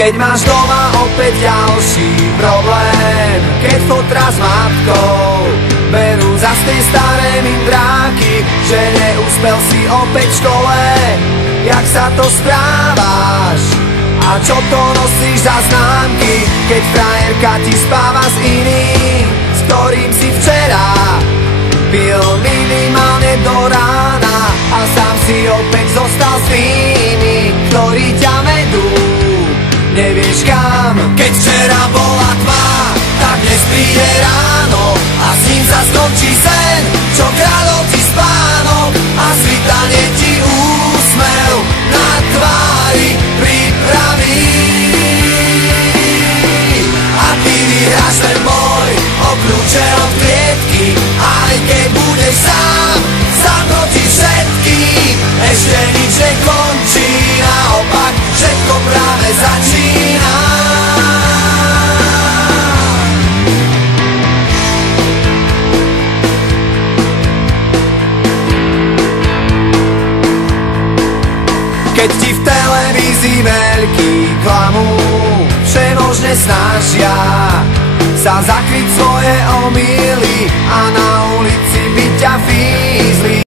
Keď máš doma opäť ďalší problém, keď fotra s matkou berú za tej staré mindráky, že neúspel si opäť v škole. Jak sa to správaš? A čo to nosíš za známky, keď frajerka ti spáva s iným, s ktorým si včera pil minimálne do rána a sám si opäť zostal s tými, ktorí ťa vedú nevieš kam. Keď včera bola tma, tak dnes príde ráno a s ním sa skončí sen, čo kradol ti spánok a svitanie ti úsmev na tvári pripraví. A ty vyhráš ten boj o kľúče od klietky, aj keď budeš sám proti všetkým. Ešte nič nekončí, naopak všetko práve začína. Keď ti v televízii veľký klamú, všemožne snažia sa zakryť svoje omýly a na ulici by ťa fízli.